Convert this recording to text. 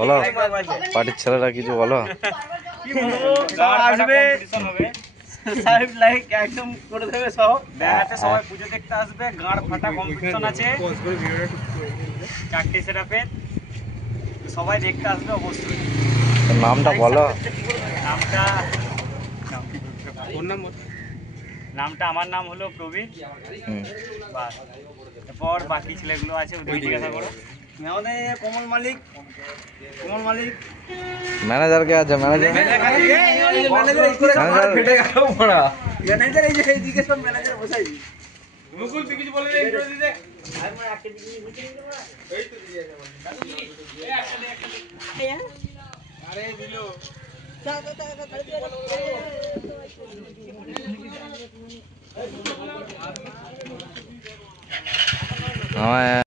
বলো পার্টির ছেলেরা কিছু বলো। একদম করে দেবে সব দেখাতে, সবাই পুজো দেখতে আসবে। গাঁড় ফাটা কম্পিটিশন আছে 4টে সেটআপে, সবাই দেখতে আসবে অবশ্যই। নামটা বলো। নামটা আমার নাম হলো প্রবীণ। বাস, এরপর বাকি ছেলেগুলো আছে ওদের জিজ্ঞাসা করো। আমাদের কমল মালিক, ম্যানেজার কে আছে? ম্যানেজার মুকুল তুই কিছু বলে ইন্ট্রো দিতে। আরে দিলো আমায়